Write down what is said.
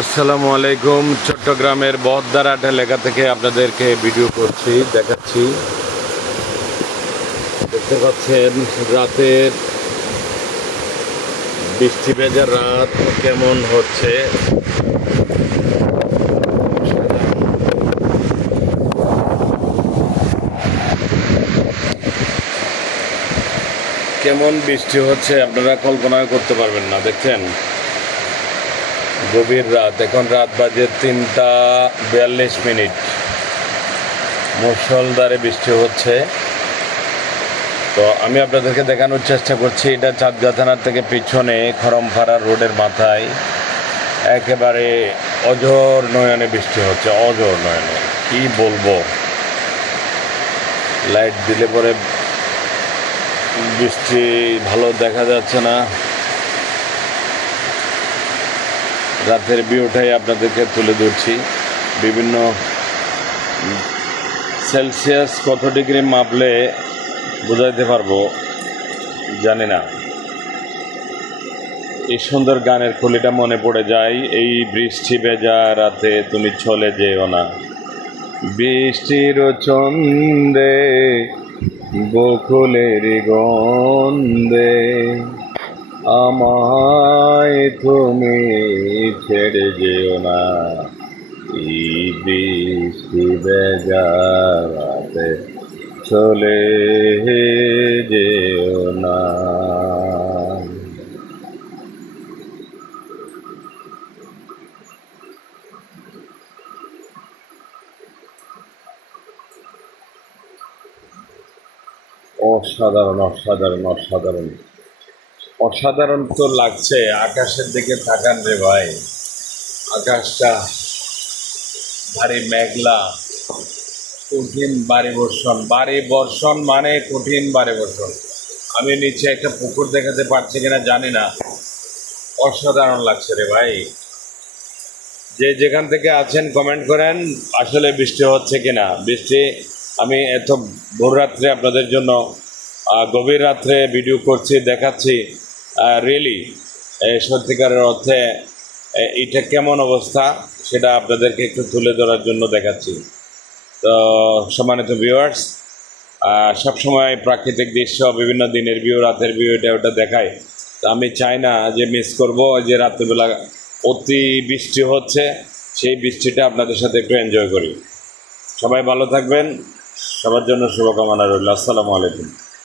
আসসালামু আলাইকুম। চট্টগ্রামের বহদ্দারহাট এলাকা থেকে আপনাদেরকে ভিডিও করছি, দেখাচ্ছি। দেখতে পাচ্ছেন রাতের বৃষ্টি ভেজা রাত কেমন হচ্ছে। কেমন বৃষ্টি হচ্ছে আপনারা কল্পনা করতে পারবেন না। দেখছেন, গভীর রাত, এখন রাত বাজে 3টা 42 মিনিট। মুষলধারে বৃষ্টি হচ্ছে। তো আমি আপনাদেরকে দেখানোর চেষ্টা করছি, এটা চাঁদগাঁ থানার থেকে পিছনে খরমপাড়া রোডের মাথায় একেবারে অঝোর নয়নে বৃষ্টি হচ্ছে, অঝোর নয়নে। কি বলবো, লাইট দিলে পরে বৃষ্টি ভালো দেখা যাচ্ছে না। রাতের ভিউটাই আপনাদেরকে তুলে ধরছি। বিভিন্ন সেলসিয়াস কত ডিগ্রি মাপলে বোঝাইতে পারবো জানি না। এই সুন্দর গানের কলিটা মনে পড়ে যায়, এই বৃষ্টি ভেজা রাতে তুমি চলে যেও না। বৃষ্টির চন্দে বকুলের গন্ধে আমায় তুমি ছেড়ে যেও না। এই বৃষ্টি ভেজা রাতে চলে যেও না। অসাধারণ অসাধারণ অসাধারণ অসাধারণ তো লাগছে। আকাশের দিকে তাকান রে ভাই, আকাশটা ভারী মেঘলা, কঠিন ভারী বর্ষণ মানে কঠিন ভারী বর্ষণ। আমি নিচে একটা পুকুর দেখাতে পারছি কিনা জানি না, অসাধারণ লাগছে রে ভাই। যে যেখান থেকে আছেন কমেন্ট করেন, আসলে বৃষ্টি হচ্ছে কিনা। বৃষ্টি, আমি এত ভোর রাত্রে আপনাদের জন্য গভীর রাত্রে ভিডিও করছি, দেখাচ্ছি। রিয়েলি সত্যিকারের অর্থে এটা কেমন অবস্থা সেটা আপনাদেরকে একটু তুলে ধরার জন্য দেখাচ্ছি। তো সম্মানিত ভিউয়ার্স, সবসময় প্রাকৃতিক দৃশ্য, বিভিন্ন দিনের ভিউ, রাতের ভিউ, এটা ওটা দেখায়। তো আমি চাই না যে মিস করব যে রাত্রিবেলা অতি বৃষ্টি হচ্ছে, সেই বৃষ্টিটা আপনাদের সাথে একটু এনজয় করি। সবাই ভালো থাকবেন, সবার জন্য শুভকামনা রইল। আসসালামু আলাইকুম।